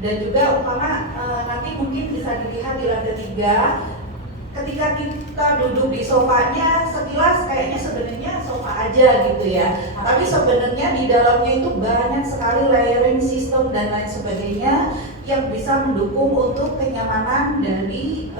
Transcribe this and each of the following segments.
Dan juga umpama nanti mungkin bisa dilihat di lantai 3, ketika kita duduk di sofanya sekilas kayaknya sebenarnya sofa aja gitu ya, tapi sebenarnya di dalamnya itu banyak sekali layering system dan lain sebagainya yang bisa mendukung untuk kenyamanan dari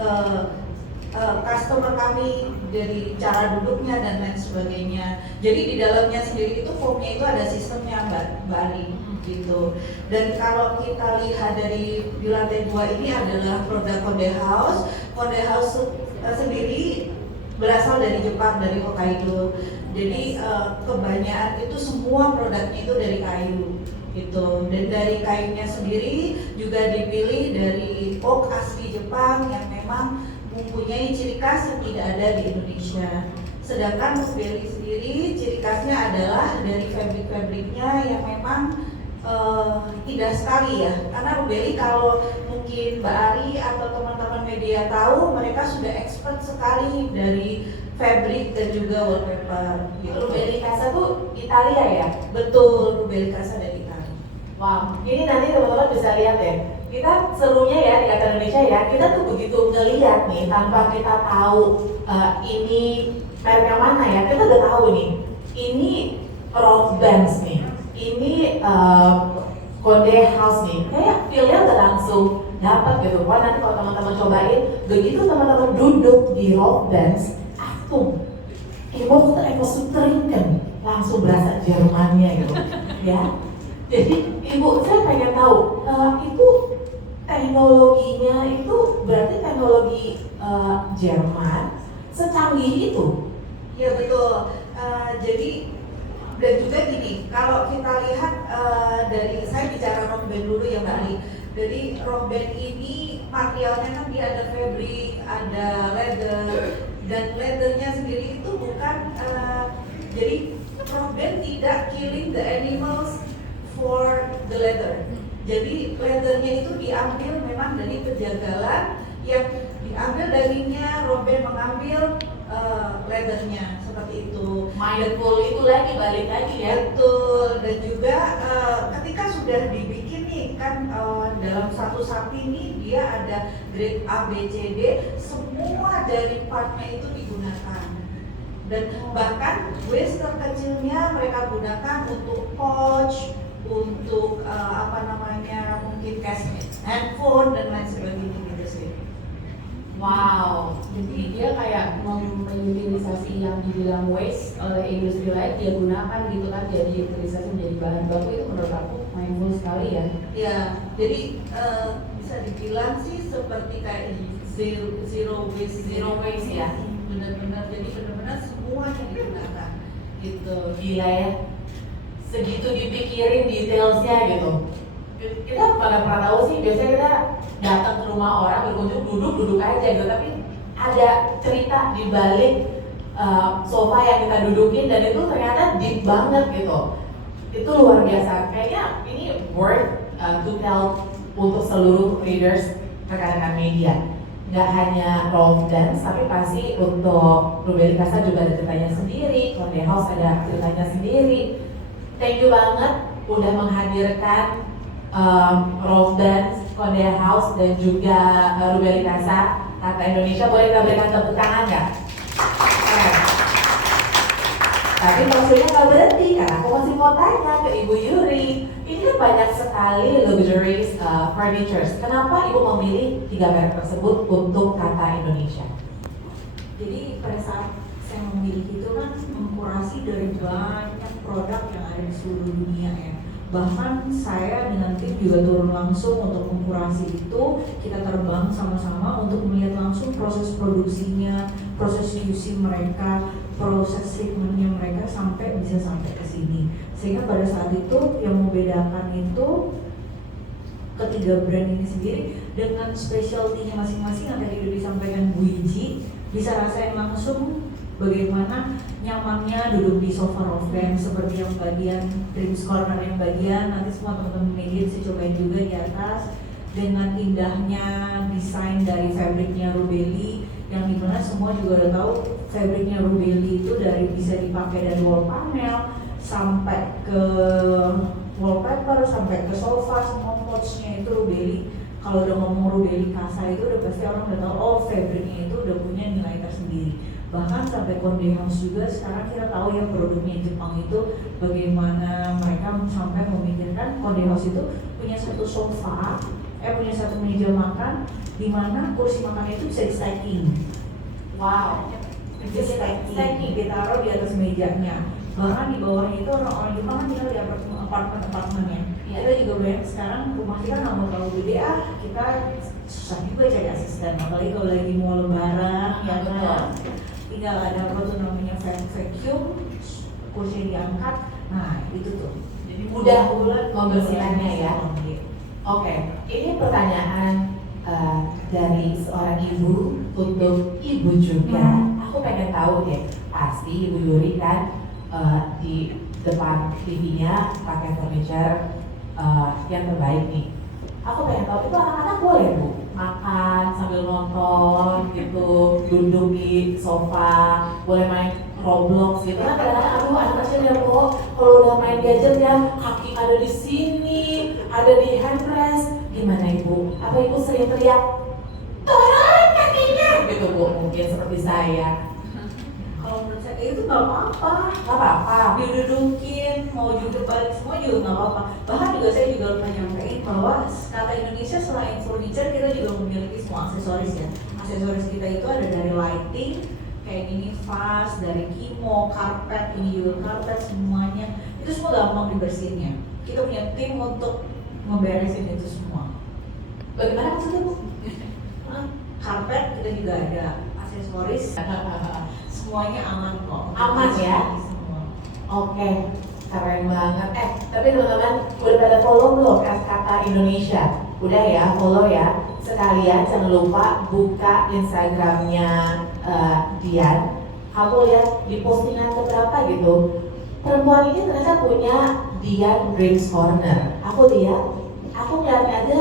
customer kami, dari cara duduknya dan lain sebagainya. Jadi di dalamnya sendiri itu foamnya itu ada sistemnya Mbak Ari gitu. Dan kalau kita lihat dari di lantai 2 ini adalah produk Konde House. Konde House sendiri berasal dari Jepang, dari Hokkaido. Jadi kebanyakan itu semua produknya itu dari kayu gitu. Dan dari kayunya sendiri juga dipilih dari oak asli Jepang yang memang mempunyai ciri khas yang tidak ada di Indonesia. Sedangkan Rubeli sendiri ciri khasnya adalah dari fabrik-fabriknya yang memang indah sekali ya. Karena Rubeli kalau mungkin Mbak Ari atau teman-teman media tahu, mereka sudah expert sekali dari fabrik dan juga wallpaper. Rubeli Casa tuh Italia ya? Betul, Rubeli Casa dari Italia. Wow, ini nanti teman-teman bisa lihat ya. Kita serunya ya di Kata Indonesia ya, kita tuh begitu ngeliat nih tanpa kita tahu ini merek yang mana ya, kita udah tahu nih ini Rovdance nih, ini Konde House nih, kayak feel-nya udah langsung dapat gitu. Wah, nanti kalau teman-teman cobain, begitu teman-teman duduk di Rovdance, Eko Sutering kan langsung berasa Jermannya gitu ya. Jadi Ibu, saya pengen tahu itu teknologinya itu berarti teknologi Jerman secanggih itu? Ya betul. Jadi dan juga gini, kalau kita lihat dari saya bicara Rovdance dulu ya Mbak Ali. Jadi Rovdance ini materialnya kan dia ada fabric, ada leather, dan leathernya sendiri itu bukan jadi Rovdance tidak killing the animals for the leather. Jadi leathernya itu diambil memang dari penjagalan yang diambil dagingnya, Rovdance mengambil leathernya seperti itu. Mindful itu lagi balik lagi ya. Betul. Dan juga ketika sudah dibikin nih kan dalam satu sapi ini dia ada grade A, B, C, D, semua dari partnya itu digunakan. Dan bahkan waste terkecilnya mereka gunakan untuk pouch, untuk mungkin case handphone dan lain sebagainya gitu sih. Wow, jadi dia kayak mengutilisasi yang dibilang waste oleh industri lain dia gunakan gitu kan, jadi utilisasi menjadi bahan baku. Itu menurut aku mindful sekali ya. Ya, jadi bisa dibilang sih seperti kayak zero waste ya. Benar-benar, jadi benar-benar semuanya digunakan gitu. Gila ya, segitu dipikirin detailsnya gitu. Kita pernah tahu sih, biasanya kita datang ke rumah orang berkunjung duduk aja gitu, tapi ada cerita di balik sofa yang kita dudukin dan itu ternyata deep banget gitu. Itu luar biasa. Kayaknya ini worth to tell untuk seluruh readers rekan-rekan media. Nggak hanya Rovdance, tapi pasti untuk Rubeli Casa juga ada ceritanya sendiri, Konde House ada ceritanya sendiri. Thank you banget udah menghadirkan Rovdance, Konde House dan juga Rubeli Casa Kata Indonesia. Boleh kita berikan tepuk tangan nggak? Tapi maksudnya nggak berhenti, karena aku masih mau tanya ke Ibu Yuri. Ini kan banyak sekali luxury furnitures. Kenapa Ibu memilih 3 merek tersebut untuk Kata Indonesia? Jadi pada saat saya memilih itu kan mengkurasi dari banyak produk yang ada di seluruh dunia ya. Bahkan saya dengan tim juga turun langsung untuk mengkurasi itu. Kita terbang sama-sama untuk melihat langsung proses produksinya, proses QC mereka, proses shipmentnya mereka sampai ke sini. Sehingga pada saat itu yang membedakan itu ketiga brand ini sendiri dengan specialty-nya masing-masing yang tadi sudah disampaikan Bu Iji, bisa rasain langsung bagaimana nyamannya duduk di sofa Rovdance seperti yang bagian Dreams Corner yang bagian, nanti semua teman-teman media bisa cobain juga di atas, dengan indahnya desain dari fabriknya Rubeli yang dimana semua juga udah tahu fabriknya Rubeli itu dari bisa dipakai dari wall panel sampai ke wallpaper sampai ke sofa, semua pouchnya itu Rubeli kalau udah ngomong Rudeli Casa itu udah pasti orang udah tahu oh fabricnya itu udah punya nilai tersendiri. Bahkan sampai Konde House juga sekarang kita tahu ya produknya Jepang itu bagaimana mereka sampai memikirkan Konde House itu punya satu sofa, punya satu meja makan di mana kursi makannya itu bisa di stacking. Wow. Bisa stacking, ditaruh di atas mejanya. Bahkan di bawahnya itu orang-orang Jepang kan tinggal di apartemen-apartemennya. Kita juga banyak sekarang rumah kita nggak mau terlalu gede kita susah juga cari asisten. Apalagi kalau lagi mau lebaran ya kan. Tinggal ada apa tuh namanya vacuum, kursi diangkat, nah itu tuh. Jadi mudah membersihkannya ya. Oke, ini pertanyaan dari seorang ibu untuk ibu juga. Aku pengen tahu deh, pasti Ibu Yuri kan di depan TV-nya pakai furniture yang terbaik nih. Aku pengen tahu itu anak-anak boleh Bu makan sambil nonton gitu, duduk di sofa, boleh main Roblox gitu kan. Kadang-kadang aduh anak kecil ya Bu, kalau udah main gadget ya kaki ada di sini, ada di handrest. Gimana Ibu? Apa Ibu sering teriak turun kakinya gitu Bu, mungkin seperti saya. Kalau menurut saya itu nggak apa-apa. Nggak apa-apa. Didudukin, mau juga balik semua juga nggak apa-apa. Bahkan juga saya juga pernah nyampein bahwa kata Indonesia selain furniture kita juga memiliki semua aksesoris ya. Aksesoris kita itu ada dari lighting, kayak gini vas, dari kimo, karpet, ini juga karpet semuanya. Itu semua gampang dibersihinnya. Kita punya tim untuk memberesin itu semua. Bagaimana maksudnya Bu? Karpet kita juga ada, aksesoris semuanya aman kok. Aman ya? Semua. Oke, keren banget. Tapi teman-teman udah pada follow belum Kata Indonesia? Udah ya, follow ya. Sekalian jangan lupa buka Instagramnya Dian. Kamu lihat di postingan keberapa gitu. Perempuan ini ternyata punya Dian Dreams Corner. Aku lihat, aku ngeliatnya aja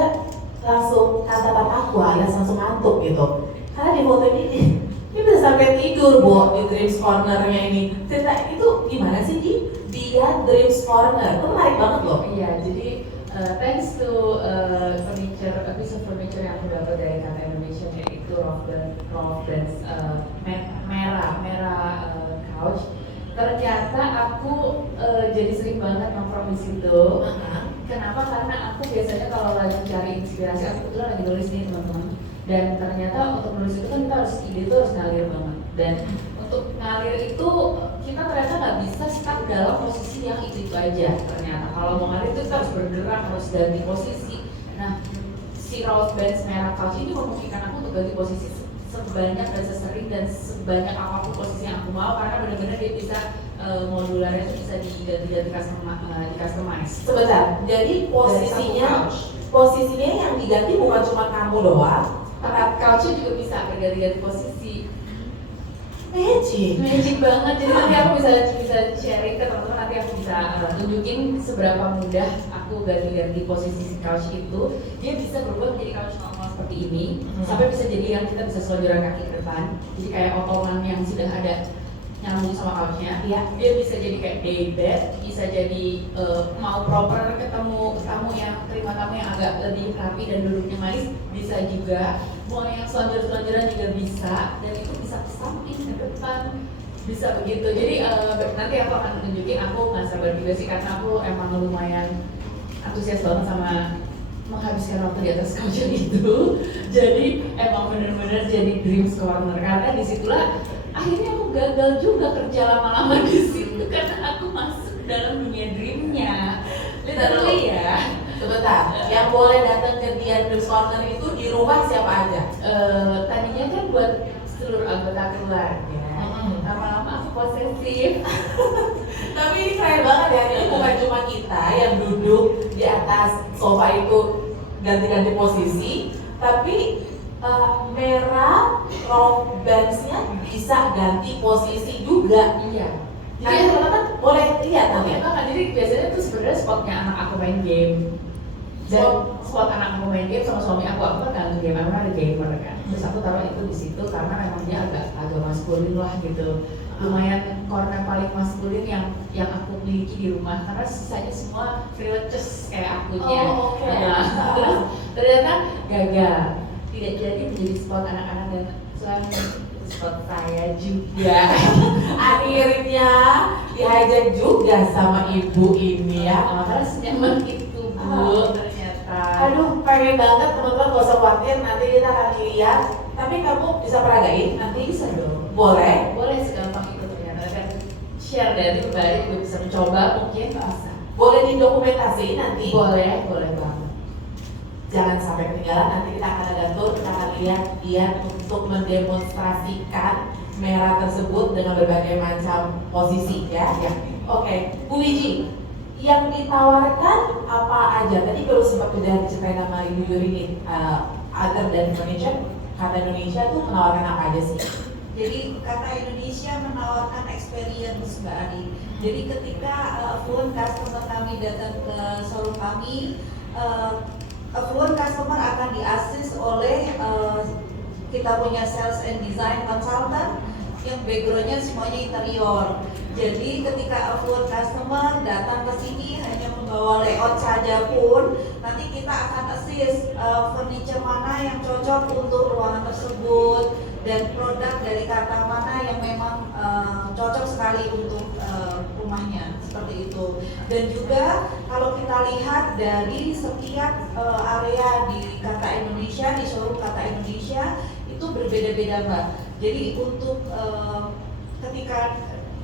langsung kata aku alias langsung ngantuk gitu. Karena di foto ini bisa sampai tidur Bu di Dreams Corner-nya ini. Cerita itu gimana sih Dian Dreams Corner? Itu menarik banget loh. Iya, jadi thanks to piece of furniture yang aku dapat dari Kata Indonesia yaitu Rockdance merah couch. Ternyata aku jadi sering banget nongkrong di situ. Kenapa? Karena aku biasanya kalau lagi cari inspirasi, aku kebetulan lagi nulis nih teman-teman. Dan ternyata untuk nulis itu kan kita harus ide itu harus ngalir banget. Dan untuk ngalir itu kita ternyata nggak bisa stuck dalam posisi yang itu aja. Ternyata kalau mau ngalir itu kita harus bergerak, harus ganti posisi. Nah, si Rockdance merah couch ini memungkinkan aku untuk ganti posisi sebanyak dan sesering dan sebanyak apapun posisi yang aku mau, karena benar-benar dia bisa modularnya itu bisa diganti customize. Sebentar, jadi posisinya yang diganti bukan cuma kamu doang, Couch-nya juga bisa berganti-ganti posisi. Magic Banget. Jadi nanti aku bisa sharing ke teman-teman, nanti aku bisa tunjukin seberapa mudah aku ganti-ganti posisi si couch itu. Dia bisa berubah menjadi couch normal seperti ini, sampai bisa jadi yang kita bisa selonjoran kaki ke depan. Jadi kayak ottoman yang sudah ada nyambung sama couchnya. Iya. Dia bisa jadi kayak day bed, bisa jadi mau proper ketemu tamu yang terima tamu yang agak lebih rapi dan duduknya manis, bisa juga. Mau yang selonjor-selonjoran juga bisa, dan itu bisa ke samping, ke depan, bisa begitu. Jadi nanti aku akan tunjukin. Aku nggak sabar juga sih, karena aku emang lumayan antusias banget sama menghabiskan waktu di atas couch itu. Jadi emang bener-bener jadi dreams corner, karena disitulah akhirnya aku gagal juga kerja lama-lama di situ, karena aku masuk dalam dunia dreamnya. Literally ya. Sebentar, yang boleh datang ke Dian Dreams Corner itu di rumah siapa aja? Tadinya kan buat seluruh anggota keluarga. Lama-lama aku posesif. Tapi ini keren banget ya, ini bukan cuma kita yang duduk di atas sofa itu ganti-ganti posisi, tapi merah Rockdance-nya bisa ganti posisi juga. Iya. Jadi teman-teman boleh lihat nanti. Jadi biasanya tuh sebenarnya spotnya anak aku main game. Dan spot anak aku main game sama suami aku kan ganti game, aku ada gamer kan. Terus aku taruh itu di situ karena memang dia agak maskulin lah gitu. Lumayan corner paling maskulin yang aku miliki di rumah, karena sisanya semua privileges kayak akunya. Oh, oke. Nah, Ternyata gagal. Tidak jadi menjadi spot anak-anak dan suami spot saya juga. Akhirnya diajak juga sama ibu ini ya. Harus nyaman itu Bu, ternyata. Aduh, pengen banget teman-teman, gak usah khawatir, nanti kita akan lihat. Tapi kamu bisa peragain? Nanti Bisa dong. boleh. Boleh segampang itu ternyata. Dan share dari Mbak Ari juga bisa mencoba mungkin bisa. Boleh didokumentasiin nanti. Boleh banget. Jangan sampai ketinggalan, nanti kita akan ada tour, kita akan lihat dia untuk mendemonstrasikan merah tersebut dengan berbagai macam posisi ya. Oke, Bu Wiji, yang ditawarkan apa aja? Tadi baru sempat udah diceritain sama Ibu Yuri nih, other than Indonesia, kata Indonesia tuh menawarkan apa aja sih? Jadi kata Indonesia menawarkan experience Mbak Ari. Jadi ketika affluent customer kami datang ke showroom kami, affluent customer akan di-assist oleh kita punya sales and design consultant yang backgroundnya semuanya interior. Jadi ketika affluent customer datang ke sini hanya membawa layout saja pun, nanti kita akan assist furniture mana yang cocok untuk ruangan tersebut dan produk dari kata mana yang memang cocok sekali untuk rumahnya, seperti itu. Dan juga kalau kita lihat dari setiap area di Kata Indonesia, di showroom Kata Indonesia itu berbeda-beda Mbak. Jadi untuk ketika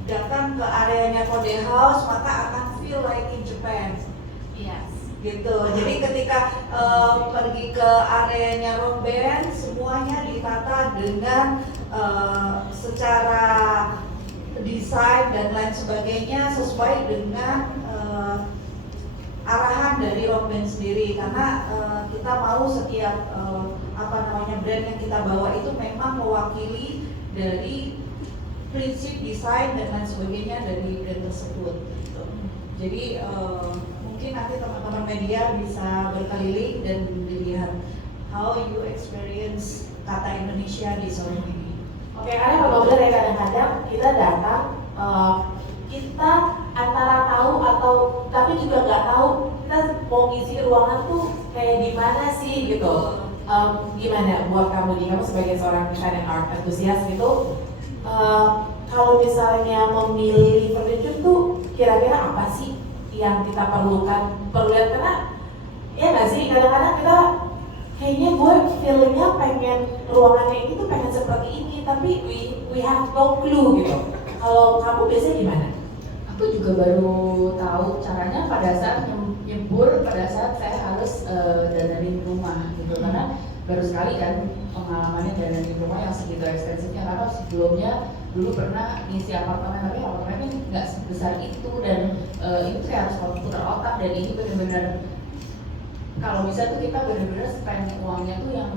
datang ke areanya Kode House maka akan feel like in Japan. Yes. Gitu. Jadi ketika pergi ke areanya rock band semuanya ditata dengan secara desain dan lain sebagainya sesuai dengan arahan dari rock band sendiri, karena kita mau setiap brand yang kita bawa itu memang mewakili dari prinsip desain dan lain sebagainya dari brand tersebut gitu. Jadi mungkin nanti teman-teman media bisa berkeliling dan dilihat how you experience Kata Indonesia di showroom ini. Oke, karena kalau benar ya kadang-kadang kita datang, kita antara tahu atau tapi juga nggak tahu kita mau ngisi ruangan tuh kayak gimana sih gitu. Gimana buat kamu nih, kamu sebagai seorang design and art enthusiast gitu, kalau misalnya memilih furniture tuh kira-kira apa sih yang kita perlu lihat, karena ya nggak sih kadang-kadang kita kayaknya gue feelingnya pengen ruangannya ini tuh pengen seperti ini tapi we have no clue gitu. Kalau kamu biasanya gimana? Aku juga baru tahu caranya pada saat nyebur, pada saat saya harus danarin rumah gitu, karena baru sekali kan pengalamannya danarin rumah yang segitu ekstensifnya, karena sebelumnya dulu pernah ngisi apartemen tapi apartemennya nggak sebesar itu dan itu kayak harus putar otak, dan ini benar-benar kalau bisa tuh kita benar-benar spend uangnya tuh yang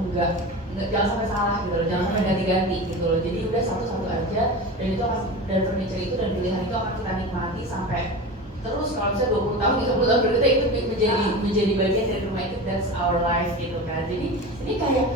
jangan sampai salah gitu loh, jangan sampai ganti-ganti gitu loh. Jadi udah satu-satu aja, dan itu akan, dan furniture itu dan pilihan itu akan kita nikmati sampai terus. Kalau misalnya 20 tahun, 30 tahun berikutnya itu menjadi bagian dari rumah itu, that's our life gitu kan. Jadi ini kayak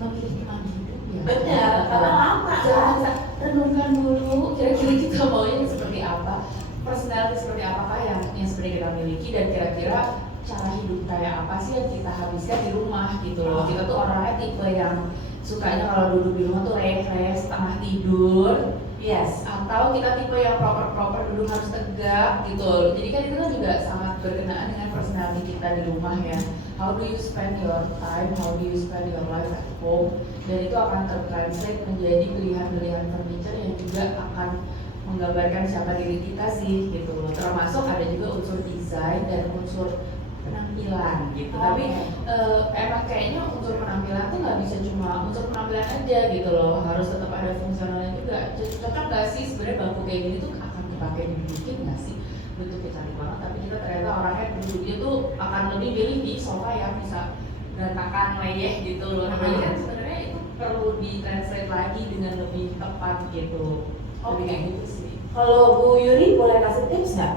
memilih teman hidup ya. Benar, karena lama Jangan renungkan dulu kira-kira kita maunya seperti apa, personality seperti apakah yang sebenarnya kita miliki, dan kira-kira cara hidup kayak apa sih yang kita habiskan di rumah gitu loh. Kita tuh orangnya tipe yang sukanya kalau duduk di rumah tuh leleh setengah tidur, yes, atau kita tipe yang proper duduk harus tegak gitu loh. Jadi kan itu kan juga sangat berkenaan dengan personality kita di rumah ya. How do you spend your time, how do you spend your life at home, dan itu akan tertranslate menjadi pilihan-pilihan furniture yang juga akan menggambarkan siapa diri kita sih gitu loh. Termasuk ada juga unsur desain dan unsur penampilan gitu. Tapi emang kayaknya unsur penampilan tuh nggak bisa cuma unsur penampilan aja gitu loh, harus tetap ada fungsionalnya juga. Cocok nggak sih sebenarnya bangku kayak gini tuh akan dipakai didudukin nggak sih? Bentuknya cantik banget, tapi kita ternyata orangnya duduknya tuh akan lebih milih di sofa yang bisa berantakan leyeh gitu loh. Nah, berarti kan sebenarnya itu perlu ditranslate lagi dengan lebih tepat gitu. Lebih kayak gitu sih. Kalau Bu Yuri boleh kasih tips nggak?